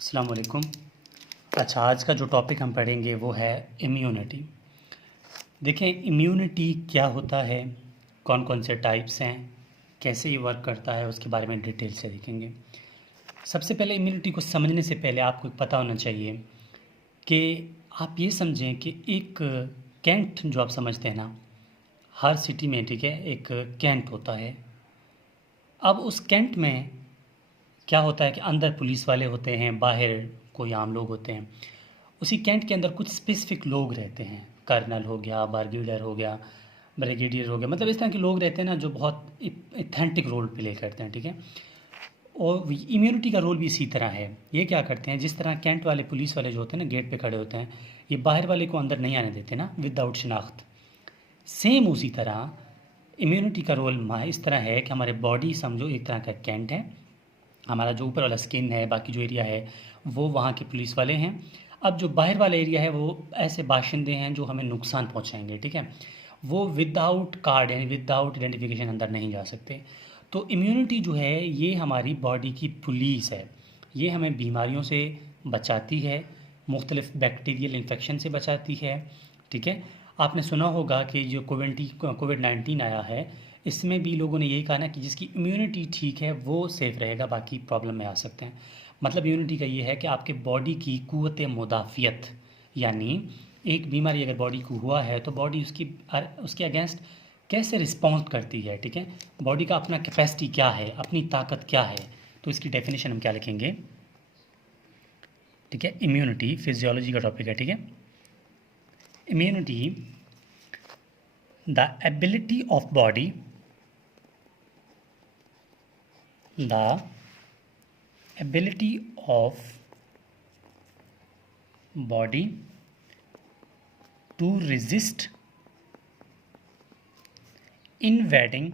अस्सलाम वालेकुम। अच्छा, आज का जो टॉपिक हम पढ़ेंगे वो है इम्यूनिटी। देखें, इम्यूनिटी क्या होता है, कौन कौन से टाइप्स हैं, कैसे ये वर्क करता है, उसके बारे में डिटेल से देखेंगे। सबसे पहले इम्यूनिटी को समझने से पहले आपको पता होना चाहिए कि आप ये समझें कि एक कैंट जो आप समझते हैं ना, हर सिटी में, ठीक है, एक कैंट होता है। अब उस कैंट में क्या होता है कि अंदर पुलिस वाले होते हैं, बाहर कोई आम लोग होते हैं। उसी कैंट के अंदर कुछ स्पेसिफिक लोग रहते हैं, कर्नल हो गया, ब्रिगेडियर हो गया, ब्रिगेडियर हो गया, मतलब इस तरह के लोग रहते हैं ना जो बहुत एथेंटिक रोल प्ले करते हैं, ठीक है। और इम्यूनिटी का रोल भी इसी तरह है। ये क्या करते हैं, जिस तरह कैंट वाले पुलिस वाले जो होते हैं ना, गेट पे खड़े होते हैं, ये बाहर वाले को अंदर नहीं आने देते ना विदाउट शिनाख्त। सेम उसी तरह इम्यूनिटी का रोल इस तरह है कि हमारे बॉडी समझो एक तरह का कैंट है। हमारा जो ऊपर वाला स्किन है, बाकी जो एरिया है वो वहाँ के पुलिस वाले हैं। अब जो बाहर वाला एरिया है वो ऐसे बाशिंदे हैं जो हमें नुकसान पहुँचाएंगे, ठीक है। वो विदाउट कार्ड यानी विदाउट आइडेंटिफिकेशन अंदर नहीं जा सकते। तो इम्यूनिटी जो है ये हमारी बॉडी की पुलिस है। ये हमें बीमारियों से बचाती है, मुख्तलिफ बैक्टीरियल इन्फेक्शन से बचाती है, ठीक है। आपने सुना होगा कि जो कोविड-19 आया है, इसमें भी लोगों ने यही कहा ना कि जिसकी इम्यूनिटी ठीक है वो सेफ़ रहेगा, बाकी प्रॉब्लम में आ सकते हैं। मतलब इम्यूनिटी का ये है कि आपके बॉडी की क़ुव्वत मुदाफ़ियत, यानी एक बीमारी अगर बॉडी को हुआ है तो बॉडी उसके अगेंस्ट कैसे रिस्पॉन्ड करती है, ठीक है। बॉडी का अपना कैपेसिटी क्या है, अपनी ताकत क्या है, तो इसकी डेफिनेशन हम क्या लिखेंगे, ठीक है। इम्यूनिटी फिजियोलॉजी का टॉपिक है, ठीक है। Immunity, the ability of body, the ability of body to resist invading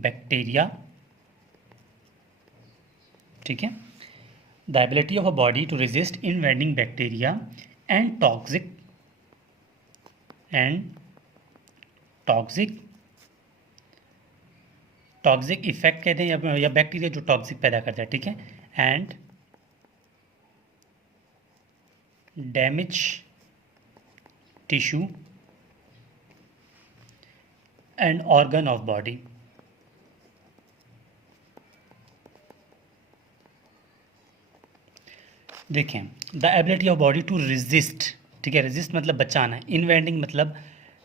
bacteria, ठीक है। The ability of a body to resist invading bacteria and toxic effect कहते हैं, या बैक्टीरिया जो टॉक्सिक पैदा करता है, ठीक है। And damage tissue and organ of body. देखें, the ability of body to resist, ठीक है। रेजिस्ट मतलब बचाना, इनवेडिंग मतलब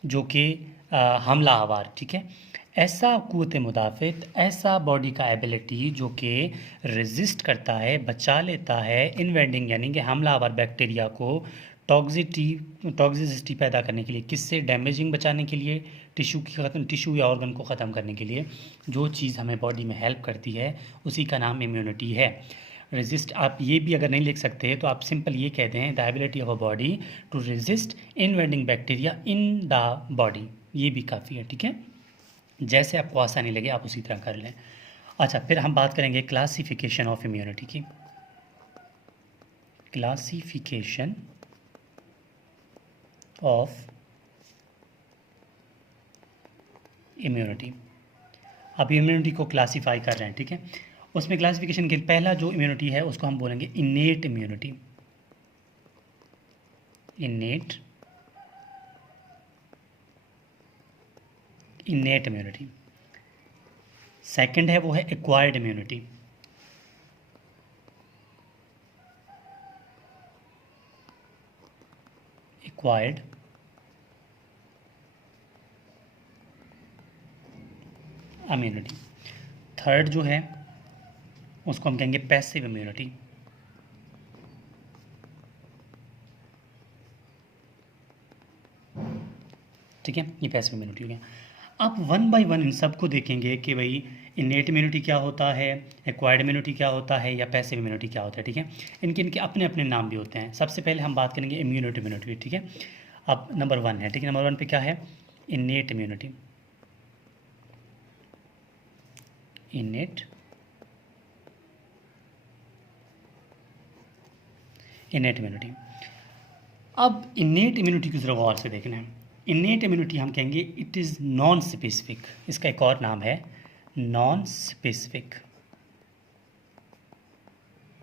जो कि हमलावर, ठीक है। ऐसा क़ुव्वत मुदाफ़ित, ऐसा बॉडी का एबिलिटी जो कि रेजिस्ट करता है, बचा लेता है, इनवेडिंग यानी कि हमलावर बैक्टीरिया को टॉक्सिसिटी पैदा करने के लिए, किससे, डैमेजिंग बचाने के लिए, टिश्यू या ऑर्गन को ख़त्म करने के लिए जो चीज़ हमें बॉडी में हेल्प करती है उसी का नाम इम्यूनिटी है। रेजिस्ट, आप ये भी अगर नहीं लिख सकते तो आप सिंपल ये कहते हैं the ability of a body to resist invading bacteria in the body, ये भी काफ़ी है, ठीक है। जैसे आपको आसानी लगे आप उसी तरह कर लें। अच्छा, फिर हम बात करेंगे क्लासिफिकेशन ऑफ इम्यूनिटी की। Classification of immunity. अब इम्यूनिटी को क्लासीफाई कर रहे हैं, ठीक है। उसमें क्लासिफिकेशन के पहला जो इम्यूनिटी है उसको हम बोलेंगे innate immunity. Innate immunity. Second है वो है acquired immunity. Acquired immunity. Third जो है उसको हम कहेंगे पैसिव इम्यूनिटी। ठीक है, ये पैसिव इम्यूनिटी हो गया। आप वन बाय वन इन सबको देखेंगे कि भाई इनेट इम्यूनिटी क्या होता है, एक्वायर्ड इम्यूनिटी क्या होता है, या पैसिव इम्यूनिटी क्या होता है, ठीक है। इनके अपने अपने नाम भी होते हैं। सबसे पहले हम बात करेंगे इम्यूनिट इम्यूनिटी, ठीक है। अब नंबर 1 है, ठीक है। नंबर 1 पे क्या है, इनेट इम्यूनिटी। Innate immunity. अब इनेट इम्यूनिटी की ज़रा गौर से देखना है। इनेट इम्यूनिटी हम कहेंगे इट इज़ नॉन स्पेसिफिक। इसका एक और नाम है नॉन स्पेसिफिक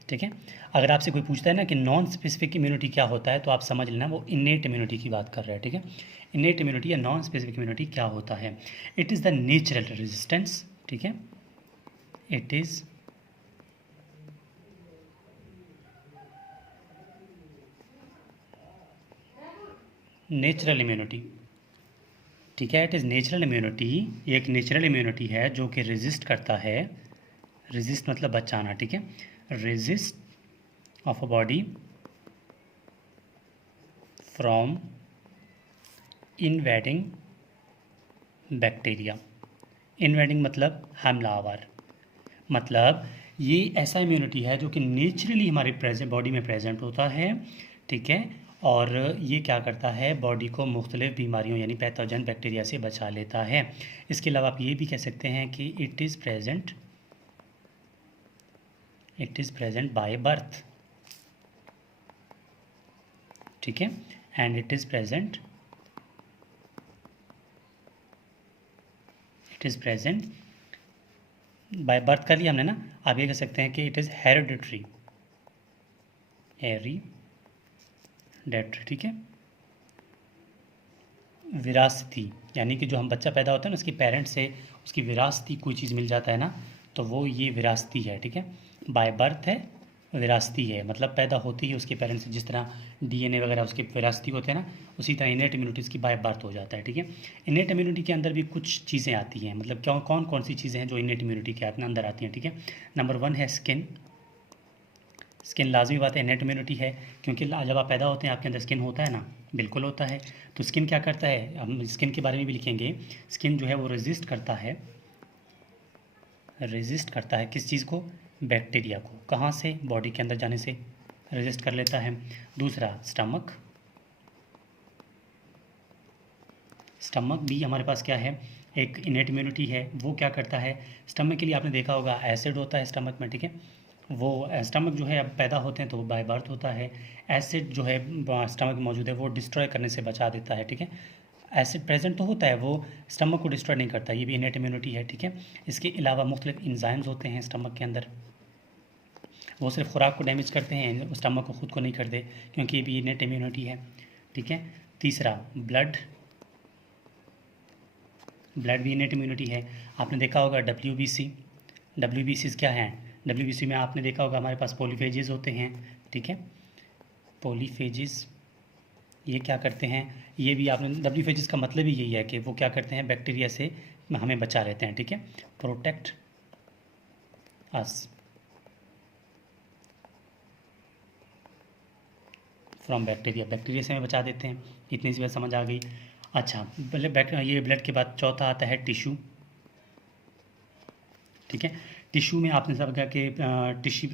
ठीक है। अगर आपसे कोई पूछता है ना कि नॉन स्पेसिफिक इम्यूनिटी क्या होता है, तो आप समझ लेना वो इनेट इम्यूनिटी की बात कर रहा है, ठीक है। इनेट इम्यूनिटी या नॉन स्पेसिफिक इम्यूनिटी क्या होता है? It is the natural resistance, ठीक है। इट इज़ नेचुरल इम्यूनिटी, ठीक है। इट इज़ नेचुरल इम्यूनिटी, एक नेचुरल इम्यूनिटी है जो कि रेजिस्ट करता है। रेजिस्ट मतलब बचाना, ठीक है। Resist of a body from invading bacteria. Invading मतलब हमलावर, मतलब ये ऐसा इम्यूनिटी है जो कि नेचुरली हमारे प्रेजेंट बॉडी में प्रेजेंट होता है, ठीक है। और ये क्या करता है, बॉडी को मुख्तलिफ बीमारियों यानी पैथोजन बैक्टीरिया से बचा लेता है। इसके अलावा आप ये भी कह सकते हैं कि it is present by birth, ठीक है। And it is present by birth कर लिया हमने ना। आप ये कह सकते हैं कि इट इज़ हेरिडिटरी, ठीक है। विरासती, यानी कि जो हम बच्चा पैदा होता है ना, उसके पेरेंट्स से उसकी विरासती कोई चीज़ मिल जाता है ना, तो वो ये विरासती है, ठीक है। बाय बर्थ है, विरासती है, मतलब पैदा होती है उसके पेरेंट्स से, जिस तरह डीएनए वगैरह उसके विरासती होते हैं ना, उसी तरह इनेट इम्यूनिटी की बाय बर्थ हो जाता है, ठीक है। इनेट इम्यूनिटी के अंदर भी कुछ चीज़ें आती हैं, मतलब क्या कौन कौन सी चीज़ें हैं जो इनेट इम्यूनिटी के अंदर आती हैं, ठीक है। नंबर 1 है स्किन। स्किन लाजमी बात है, इनेट इम्यूनिटी है, क्योंकि जब आप पैदा होते हैं आपके अंदर स्किन होता है ना, बिल्कुल होता है। तो स्किन क्या करता है, हम स्किन के बारे में भी लिखेंगे। स्किन जो है वो रेजिस्ट करता है किस चीज़ को, बैक्टीरिया को। कहाँ से, बॉडी के अंदर जाने से रेजिस्ट कर लेता है। दूसरा स्टमक भी हमारे पास क्या है, एक इनेट इम्यूनिटी है। वो क्या करता है, स्टमक के लिए आपने देखा होगा एसिड होता है स्टमक में, ठीक है। वो स्टमक जो है अब पैदा होते हैं तो वो बाय बर्थ होता है। एसिड जो है स्टमक में मौजूद है वो डिस्ट्रॉय करने से बचा देता है, ठीक है। एसिड प्रेजेंट तो होता है, वो स्टमक को डिस्ट्रॉय नहीं करता, ये भी इनेट इम्यूनिटी है, ठीक है। इसके अलावा मुख्तलिफ इंजाइम्स होते हैं स्टमक के अंदर, वो सिर्फ खुराक को डैमेज करते हैं, स्टमक को खुद को नहीं करते, क्योंकि ये भी इनेट इम्यूनिटी है, ठीक है। तीसरा ब्लड भी इनेट इम्यूनिटी है। आपने देखा होगा डब्ल्यू क्या हैं, डब्ल्यू में आपने देखा होगा हमारे पास पॉलीफेजेस होते हैं, ठीक है। पॉलीफेजेस ये क्या करते हैं, ये भी आपने, डब्ल्यूफेजेस का मतलब ही यही है कि वो क्या करते हैं, बैक्टीरिया से हमें बचा लेते हैं, ठीक है। प्रोटेक्ट अस फ्रॉम बैक्टीरिया से हमें बचा देते हैं। इतनी सी बात समझ आ गई। अच्छा, ये ब्लड के बाद चौथा आता है टिश्यू, ठीक है। टिश्यू में आपने समझा कि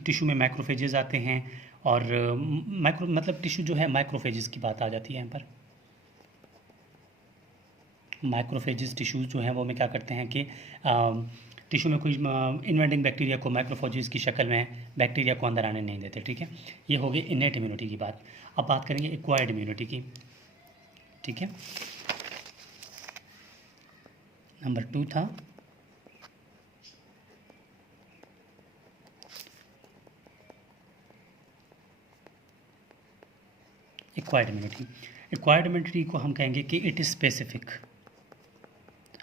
टिश्यू में माइक्रोफेजेस आते हैं, और मतलब टिश्यू जो है माइक्रोफेजेस की बात आ जाती है यहाँ पर। माइक्रोफेजेस टिश्यूज़ जो हैं वो में क्या करते हैं कि टिश्यू में कोई इन्वेडिंग बैक्टीरिया को माइक्रोफेजेस की शक्ल में बैक्टीरिया को अंदर आने नहीं देते, ठीक है। ये हो गई इनेट इम्यूनिटी की बात। अब बात करेंगे एक्वायर्ड इम्यूनिटी की, ठीक है। नंबर 2 था एक्वायर्ड इम्यूनिटी। एक्वायर्ड इम्यूनिटी को हम कहेंगे कि इट इज़ स्पेसिफिक।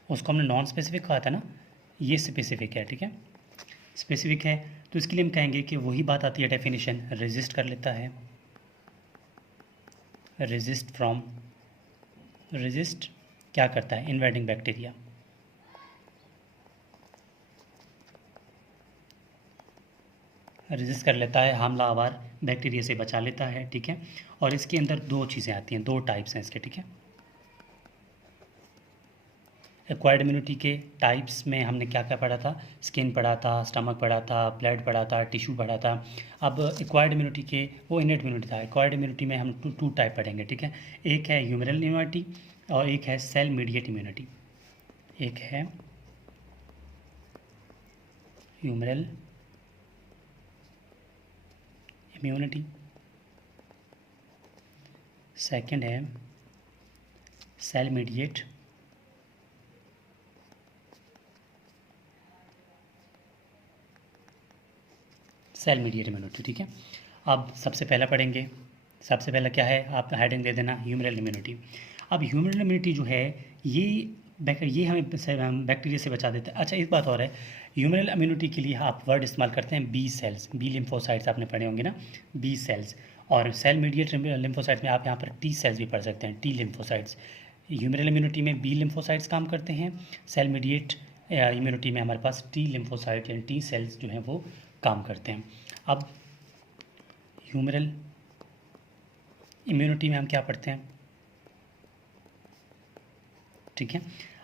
उसको हमने नॉन स्पेसिफिक कहा था ना, ये स्पेसिफिक है, ठीक है। स्पेसिफिक है तो इसके लिए हम कहेंगे कि वही बात आती है, डेफिनेशन रेजिस्ट कर लेता है। रेजिस्ट क्या करता है, इन्वेडिंग बैक्टीरिया। रेजिस्ट कर लेता है, हमलावर बैक्टीरिया से बचा लेता है, ठीक है। और इसके अंदर दो चीज़ें आती हैं, दो टाइप्स हैं इसके, ठीक है। एक्वायर्ड इम्यूनिटी के टाइप्स में हमने क्या क्या पढ़ा था, स्किन पढ़ा था, स्टमक पढ़ा था, ब्लड पढ़ा था, टिश्यू पढ़ा था। अब एक्वायर्ड इम्यूनिटी के, वो इनेट इम्यूनिटी था। एक्वायर्ड इम्यूनिटी में हम टू टाइप पढ़ेंगे, ठीक है। एक है ह्यूमरल इम्यूनिटी और एक है सेल मीडिएट इम्यूनिटी। एक है ह्यूमरल इम्यूनिटी, सेकंड है cell mediate cell mediate immunity, ठीक है। अब सबसे पहला पढ़ेंगे, सबसे पहला क्या है, आप हेडिंग दे देना ह्यूमरल इम्यूनिटी। अब ह्यूमरल इम्यूनिटी जो है ये हमें बैक्टीरिया से बचा देता है। अच्छा, एक बात और है, ह्यूमरल इम्यूनिटी के लिए आप वर्ड इस्तेमाल करते हैं बी सेल्स, बी लिम्फोसाइट्स आपने पढ़े होंगे ना, बी सेल्स। और सेल मीडिएट लिम्फोसाइट्स में आप यहाँ पर टी सेल्स भी पढ़ सकते हैं, टी लिम्फोसाइट्स। ह्यूमरल इम्यूनिटी में बी लिम्फोसाइट्स काम करते हैं, सेल मीडिएट इम्यूनिटी में हमारे पास टी लिम्फोसाइट यानी टी सेल्स जो हैं वो काम करते हैं। अब ह्यूमरल इम्यूनिटी में हम क्या पढ़ते हैं, ठीक है।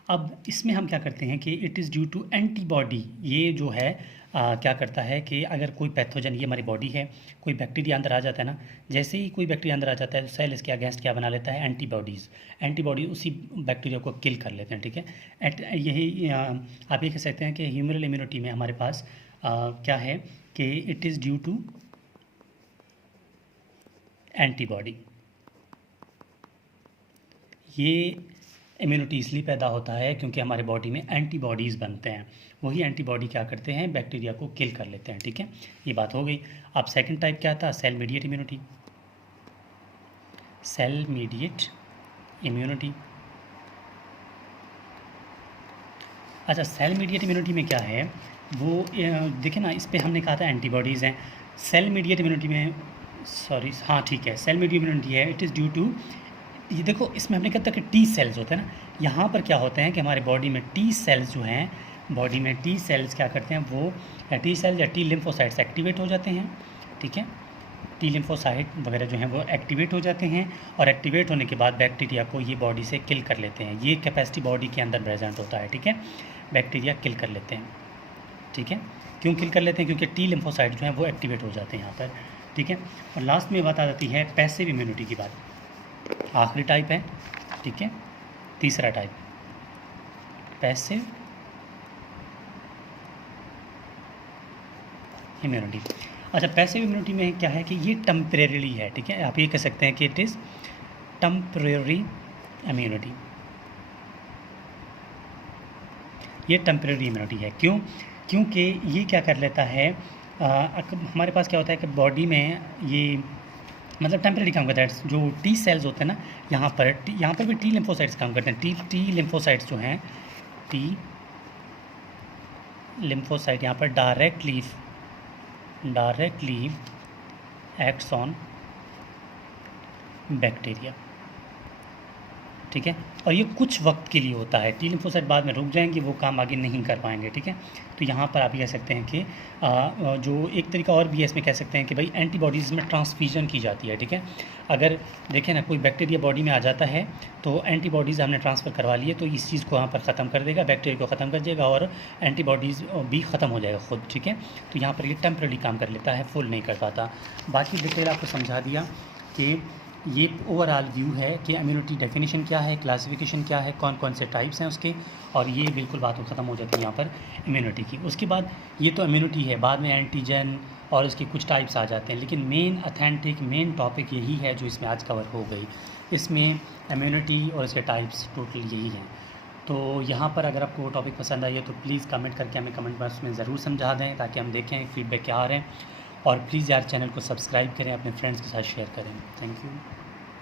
अब इसमें हम क्या करते हैं कि it is due to antibody. ये जो है क्या करता है कि अगर कोई पैथोजन, ये हमारी बॉडी है, कोई बैक्टीरिया अंदर आ जाता है ना, जैसे ही कोई बैक्टीरिया अंदर आ जाता है सेल इसके अगेंस्ट क्या बना लेता है, एंटीबॉडीज़। एंटीबॉडी उसी बैक्टीरिया को किल कर लेते हैं, ठीक है। यही आप ये कह सकते हैं कि ह्यूमरल इम्यूनिटी में हमारे पास क्या है कि it is due to antibody. ये इम्यूनिटी इसलिए पैदा होता है क्योंकि हमारे बॉडी में एंटीबॉडीज़ बनते हैं, वही एंटीबॉडी क्या करते हैं, बैक्टीरिया को किल कर लेते हैं, ठीक है। ये बात हो गई। अब सेकंड टाइप क्या था, cell mediate immunity. Cell mediate immunity, अच्छा सेल मीडिएट इम्यूनिटी में क्या है वो देखें ना, इस पर हमने कहा था एंटीबॉडीज़ हैं। सेल मीडिएट इम्यूनिटी में, सॉरी हाँ ठीक है, सेल मीडिएट इम्यूनिटी है, इट इज़ ड्यू टू, ये देखो इसमें हमने कहता कि टी सेल्स होते हैं ना, यहाँ पर क्या होते हैं कि हमारे बॉडी में टी सेल्स जो हैं, बॉडी में टी सेल्स क्या करते हैं, वो टी सेल्स या टी लिम्फोसाइट्स एक्टिवेट हो जाते हैं, ठीक है। टी लिम्फोसाइट वगैरह जो हैं वो एक्टिवेट हो जाते हैं और एक्टिवेट होने के बाद बैक्टीरिया को ये बॉडी से किल कर लेते हैं। ये कैपेसिटी बॉडी के अंदर प्रेजेंट होता है, ठीक है। बैक्टीरिया किल कर लेते हैं, ठीक है। क्यों किल कर लेते हैं, क्योंकि टी लिम्फोसाइट जो हैं वो एक्टिवेट हो जाते हैं यहाँ पर, ठीक है। और लास्ट में बात आ जाती है पैसिव इम्यूनिटी की बात, आखिरी टाइप है, ठीक है, तीसरा टाइप पैसिव इम्यूनिटी। अच्छा, पैसिव इम्यूनिटी में क्या है कि ये टेम्परेरी है, ठीक है। आप ये कह सकते हैं कि इट इज़ टेम्परेरी इम्यूनिटी, ये टेम्परेरी इम्यूनिटी है। क्यों, क्योंकि ये क्या कर लेता है, हमारे पास क्या होता है कि बॉडी में ये मतलब टेम्परेरी काम करता है। जो टी सेल्स होते हैं ना, यहाँ पर भी टी लिम्फोसाइट्स काम करते हैं। टी लिम्फोसाइट्स जो हैं, टी लिम्फोसाइट यहाँ पर डायरेक्टली एक्ट्स ऑन बैक्टीरिया, ठीक है। और ये कुछ वक्त के लिए होता है, टी लिम्फोसाइट बाद में रुक जाएंगे, वो काम आगे नहीं कर पाएंगे, ठीक है। तो यहाँ पर आप ये कह सकते हैं कि जो एक तरीका और भी है इसमें, कह सकते हैं कि भाई एंटीबॉडीज़ में ट्रांसफ्यूजन की जाती है, ठीक है। अगर देखें ना कोई बैक्टीरिया बॉडी में आ जाता है तो एंटीबॉडीज़ हमने ट्रांसफ़र करवा लिए तो इस चीज़ को यहाँ पर ख़त्म कर देगा, बैक्टीरिया को ख़त्म कर देगा और एंटीबॉडीज़ भी ख़त्म हो जाएगा खुद, ठीक है। तो यहाँ पर ये टेम्परेरी काम कर लेता है, फुल नहीं कर पाता। बाकी डिटेल आपको समझा दिया कि ये ओवरऑल व्यू है कि इम्यूनिटी डेफिनेशन क्या है, क्लासिफिकेशन क्या है, कौन कौन से टाइप्स हैं उसके, और ये बिल्कुल बात ख़त्म हो जाती है यहाँ पर इम्यूनिटी की। उसके बाद ये तो इम्यूनिटी है, बाद में एंटीजन और उसके कुछ टाइप्स आ जाते हैं, लेकिन मेन टॉपिक यही है जो इसमें आज कवर हो गई। इसमें इम्यूनिटी और इसके टाइप्स टोटल यही हैं। तो यहाँ पर अगर आपको वो टॉपिक पसंद आई है तो प्लीज़ कमेंट करके हमें कमेंट बॉक्स में ज़रूर समझा दें ताकि हम देखें फीडबैक क्या आ रहे हैं। और प्लीज़ यार चैनल को सब्सक्राइब करें, अपने फ्रेंड्स के साथ शेयर करें। Thank you.